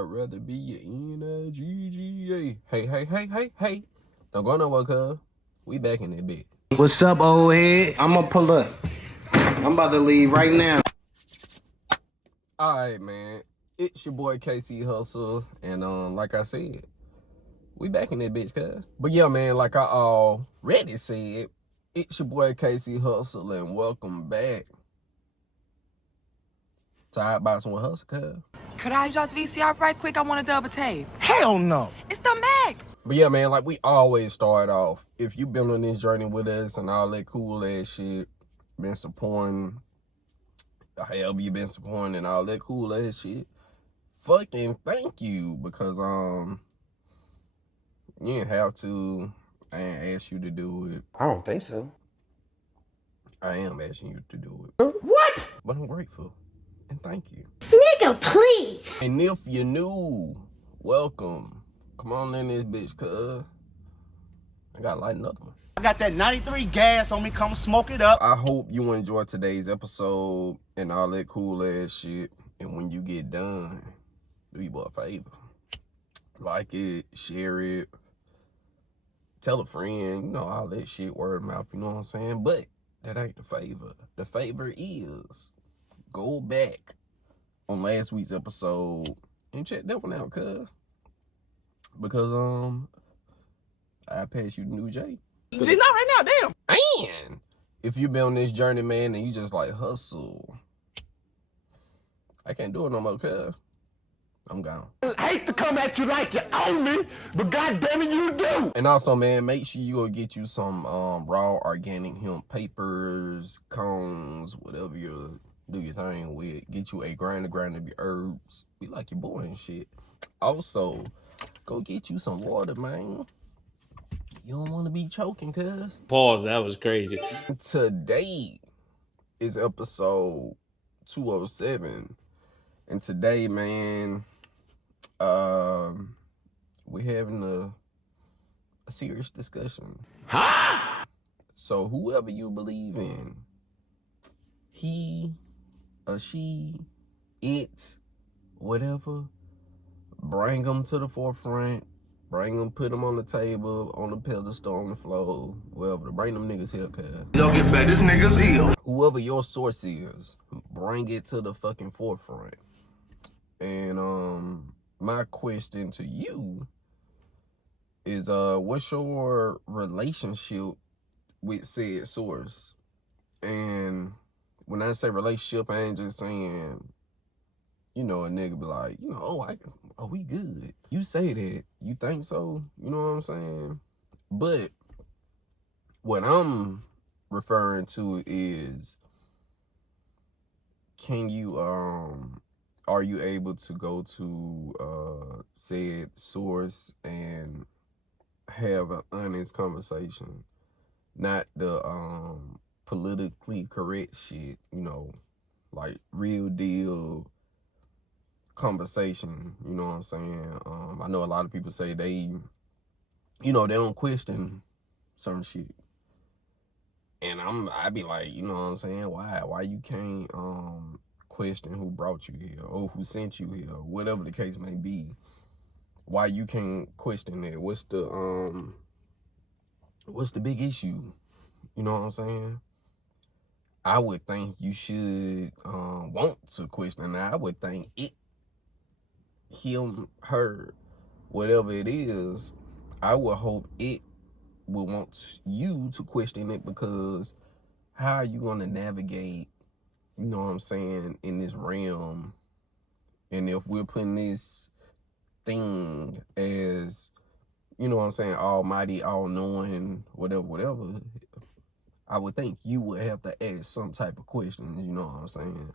I'd rather be your N-I-G-G-A. Hey. Don't go nowhere, cuz. We back in that bit. What's up, old head? I'ma pull up. I'm about to leave right now. Alright, man. It's your boy KC Hussle. And like I said, we back in that bitch, cuz. But yeah, man, like I already said, it's your boy KC Hussle, and welcome back to Hotboxing with Hussle, cuz. Could I just VCR right quick? I want a double tape. Hell no. It's the Mac. But yeah, man, like we always start off. If you've been on this journey with us and all that cool ass shit, been supporting, however you been supporting and all that cool ass shit, fucking thank you, because you didn't have to. I ain't asked you to do it. I don't think so. I am asking you to do it. What? But I'm grateful. And thank you. Nigga, please. And if you're new, welcome. Come on in this bitch, cuz. I gotta light another one. I got that 93 gas on me. Come smoke it up. I hope you enjoyed today's episode and all that cool ass shit. And when you get done, do you boy a favor. Like it, share it, tell a friend, you know, all that shit, word of mouth, you know what I'm saying? But that ain't the favor. The favor is go back on last week's episode and check that one out, cuz. Because I pass you the new J. Not right now, damn. And if you've been on this journey, man, and you just like hustle, I can't do it no more, cuz. I'm gone. I hate to come at you like you own me, but goddamn it, you do. And also, man, make sure you go get you some raw organic hemp papers, cones, whatever you do your thing with. Get you a grind of your herbs. Be like your boy and shit. Also, go get you some water, man. You don't want to be choking, cuz. Pause, that was crazy. Today is episode 207. And today, man, we're having a serious discussion. So whoever you believe in, he or she, it, whatever, bring them to the forefront. Bring them, put them on the table, on the pedestal, on the floor, wherever. Bring them niggas here, cuz. Y'all get back. This nigga's ill. Whoever your source is, bring it to the fucking forefront. And my question to you is, what's your relationship with said source? And when I say relationship, I ain't just saying, you know, a nigga be like, you know, oh, we good. You say that, you think so, you know what I'm saying? But what I'm referring to is, can you, are you able to go to said source and have an honest conversation? Not the politically correct shit, you know, like real deal conversation, you know what I'm saying? I know a lot of people say they, you know, they don't question certain shit. And I be like, you know what I'm saying? Why you can't question who brought you here or who sent you here, or whatever the case may be? Why you can't question that? What's the big issue? You know what I'm saying? I would think you should want to question that. I would think it, him, her, whatever it is, I would hope it will want you to question it, because how are you going to navigate, you know what I'm saying, in this realm? And if we're putting this thing as, you know what I'm saying, almighty, all-knowing, whatever, I would think you would have to ask some type of questions, you know what I'm saying?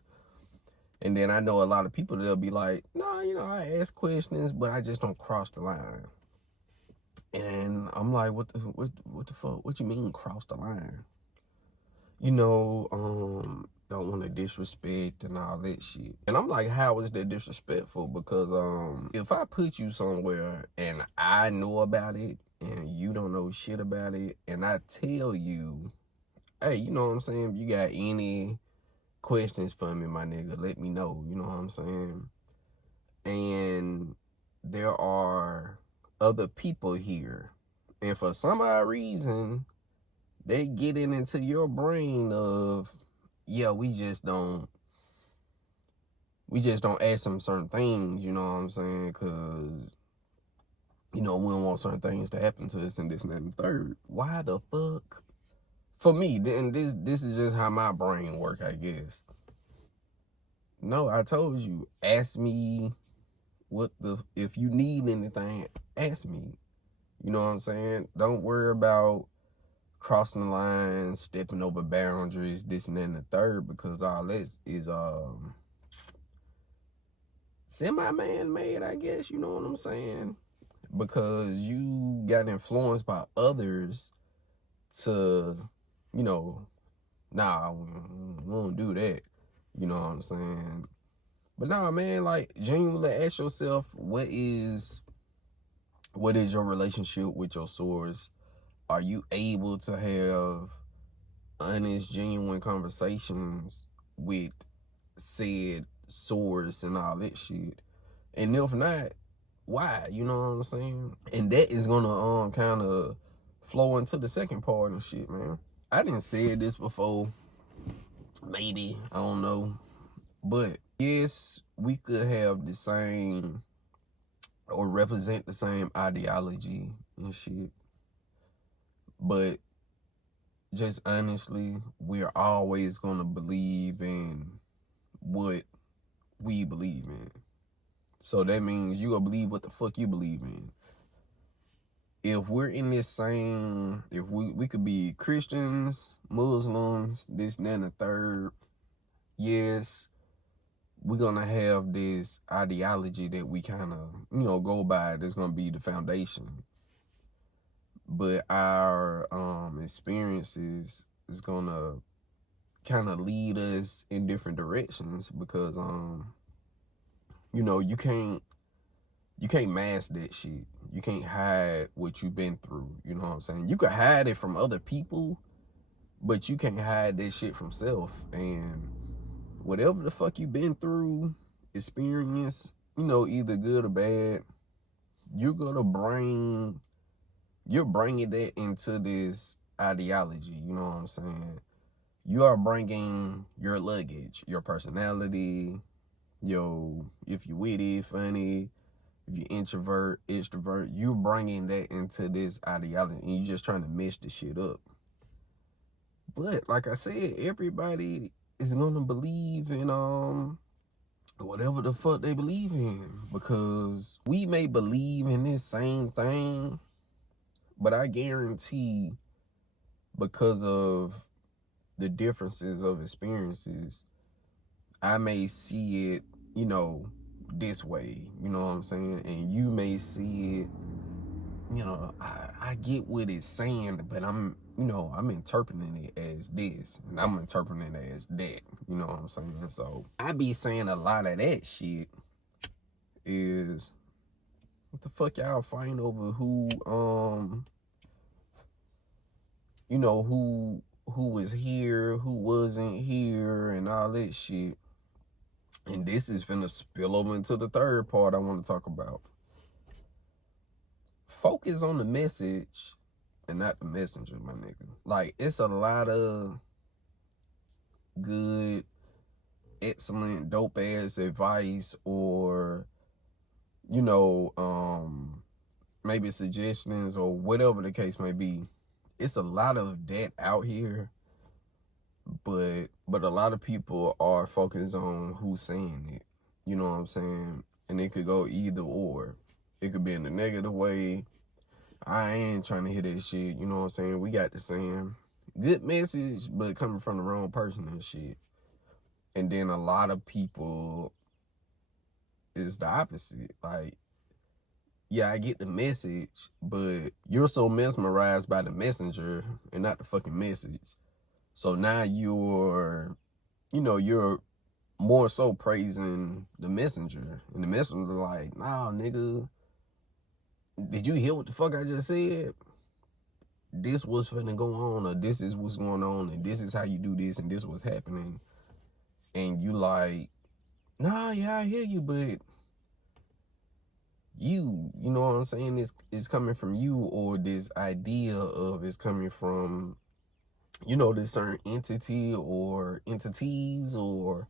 And then I know a lot of people, they'll be like, no, you know, I ask questions, but I just don't cross the line. And I'm like, what the fuck? What you mean cross the line? You know, don't want to disrespect and all that shit. And I'm like, how is that disrespectful? Because if I put you somewhere and I know about it and you don't know shit about it, and I tell you, hey, you know what I'm saying, if you got any questions for me, my nigga, let me know, you know what I'm saying? and there are other people here, and for some odd reason they get it into your brain of, yeah, we just don't ask them certain things, you know what I'm saying? Because, you know, we don't want certain things to happen to us and this and that and the third. Why the fuck? For me, then this is just how my brain work, I guess. No, I told you, ask me if you need anything, ask me. You know what I'm saying? Don't worry about crossing the line, stepping over boundaries, this and that and the third, because all this is semi-man-made, I guess, you know what I'm saying? Because you got influenced by others to, you know, nah, we don't do that. You know what I'm saying? But nah, man, like, genuinely ask yourself, what is your relationship with your source? Are you able to have honest, genuine conversations with said source and all that shit? And if not, why? You know what I'm saying? And that is gonna kind of flow into the second part and shit, man. I didn't say this before, maybe, I don't know, but yes, we could have the same or represent the same ideology and shit, but just honestly, we're always gonna believe in what we believe in. So that means you gonna believe what the fuck you believe in. If we're in this same, if we could be Christians, Muslims, this, and then the third, yes, we're gonna have this ideology that we kind of, you know, go by. That's gonna be the foundation. But our experiences is gonna kind of lead us in different directions, because you know, you can't mask that shit. You can't hide what you've been through. You know what I'm saying? You could hide it from other people, but you can't hide that shit from self. And whatever the fuck you've been through, experience, you know, either good or bad, you're bringing that into this ideology. You know what I'm saying? You are bringing your luggage, your personality, if you witty, funny, if you introvert, extrovert, you bringing that into this ideology, and you just trying to mess the shit up. But like I said, everybody is gonna believe in whatever the fuck they believe in, because we may believe in this same thing, but I guarantee, because of the differences of experiences, I may see it, you know, this way, you know what I'm saying? And you may see it, you know, I get what it's saying, but I'm interpreting it as this, and I'm interpreting it as that, you know what I'm saying? So I be saying a lot of that shit is, what the fuck y'all fighting over who, you know, who was here, who wasn't here, and all that shit. And this is finna spill over into the third part I want to talk about. Focus on the message and not the messenger, my nigga. Like, it's a lot of good, excellent, dope ass advice, or, you know, maybe suggestions or whatever the case may be. It's a lot of that out here, but a lot of people are focused on who's saying it. You know what I'm saying? And it could go either or. It could be in a negative way. I ain't trying to hear that shit. You know what I'm saying? We got the same good message, but coming from the wrong person and shit. And then a lot of people is the opposite. Like, yeah, I get the message, but you're so mesmerized by the messenger and not the fucking message. So now you're more so praising the messenger. And the messenger like, nah, nigga, did you hear what the fuck I just said? This was finna go on, or this is what's going on, and this is how you do this, and this was happening. And you like, nah, yeah, I hear you, but you know what I'm saying, is coming from you, or this idea of is coming from, you know, this certain entity or entities, or,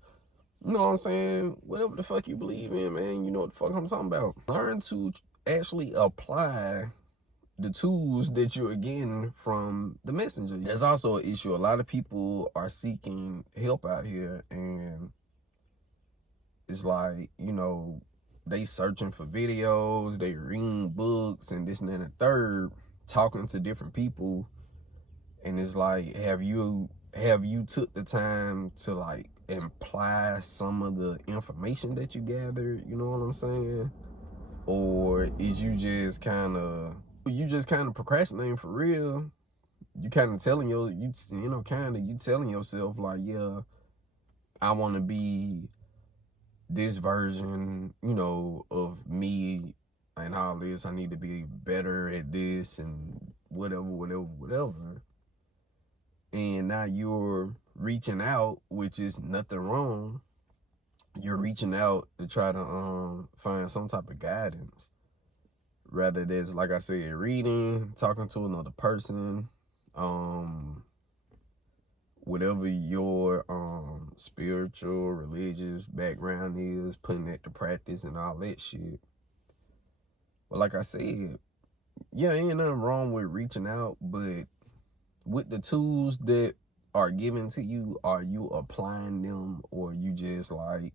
you know what I'm saying, whatever the fuck you believe in, man. You know what the fuck I'm talking about. Learn to actually apply the tools that you're getting from the messenger. There's also an issue. A lot of people are seeking help out here, and it's like, you know, they searching for videos, they reading books and this and that and the third, talking to different people. And it's like, have you took the time to like imply some of the information that you gathered, you know what I'm saying? Or is you just kind of procrastinating for real? You kind of telling you telling yourself like, yeah, I want to be this version, you know, of me and all this. I need to be better at this and whatever. And now you're reaching out, which is nothing wrong. You're reaching out to try to find some type of guidance. Rather that's, like I said, reading, talking to another person, whatever your spiritual, religious background is, putting that to practice and all that shit. But like I said, yeah, ain't nothing wrong with reaching out, but with the tools that are given to you, are you applying them, or you just like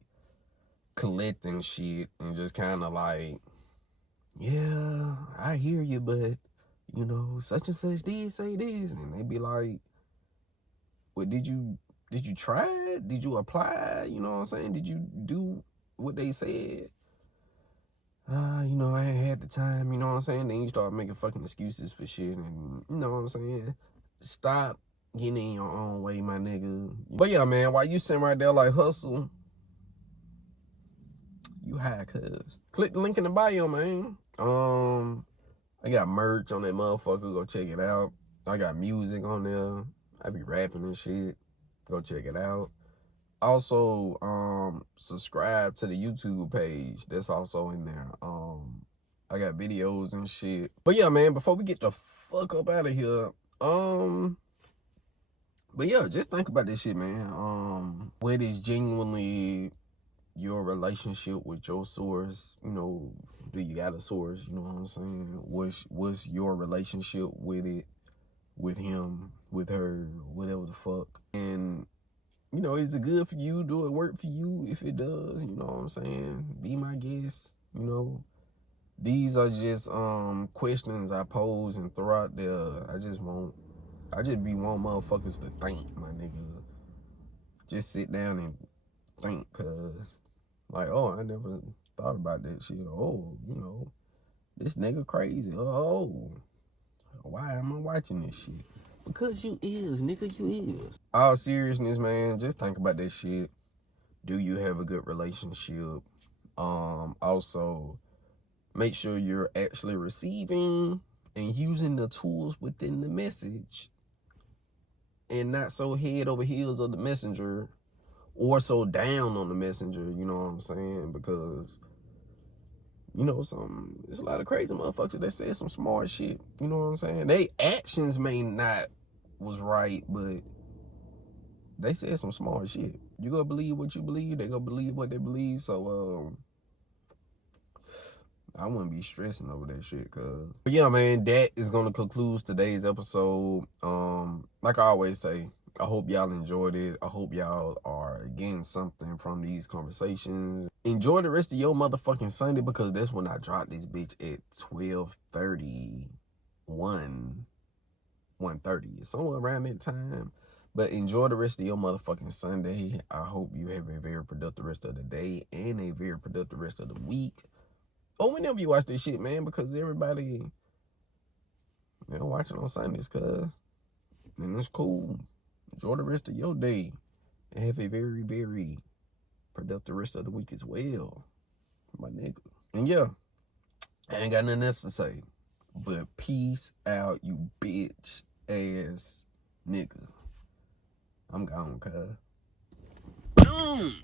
collecting shit and just kind of like, yeah, I hear you, but you know, such and such did say this, and they be like, well, did you try it? Did you apply? You know what I'm saying? Did you do what they said? You know, I ain't had the time, you know what I'm saying? Then you start making fucking excuses for shit, and you know what I'm saying? Stop getting in your own way, my nigga. But yeah, man, while you sitting right there like Hussle, you high, cuz. Click the link in the bio, man. I got merch on that motherfucker. Go check it out. I got music on there. I be rapping and shit. Go check it out. Also, subscribe to the YouTube page. That's also in there. I got videos and shit. But yeah, man, before we get the fuck up out of here, but yeah, just think about this shit, man. What is genuinely your relationship with your source? You know, do you got a source? You know what I'm saying? What's your relationship with it, with him, with her, whatever the fuck? And you know, is it good for you? Do it work for you? If it does, you know what I'm saying? Be my guest. You know, these are just questions I pose and throw out there. I just be want motherfuckers to think, my nigga. Just sit down and think, cuz like, oh, I never thought about that shit. Oh, you know, this nigga crazy. Oh, why am I watching this shit? Because you is, nigga, you is. All seriousness, man, just think about that shit. Do you have a good relationship? Also, make sure you're actually receiving and using the tools within the message, and not so head over heels of the messenger, or so down on the messenger, you know what I'm saying? Because, you know, there's a lot of crazy motherfuckers that said some smart shit, you know what I'm saying? They actions may not was right, but they said some smart shit. You gonna believe what you believe, they gonna believe what they believe, so I wouldn't be stressing over that shit, cuz. But yeah, man, that is gonna conclude today's episode. Like I always say, I hope y'all enjoyed it. I hope y'all are getting something from these conversations. Enjoy the rest of your motherfucking Sunday, because that's when I drop this bitch at 12:30, 1:30, somewhere around that time. But enjoy the rest of your motherfucking Sunday. I hope you have a very productive rest of the day and a very productive rest of the week. Or whenever you watch this shit, man, because everybody, you know, watch it on Sundays, cuz. And it's cool. Enjoy the rest of your day. And have a very, very productive rest of the week as well, my nigga. And yeah, I ain't got nothing else to say. But peace out, you bitch ass nigga. I'm gone, cuz. Boom!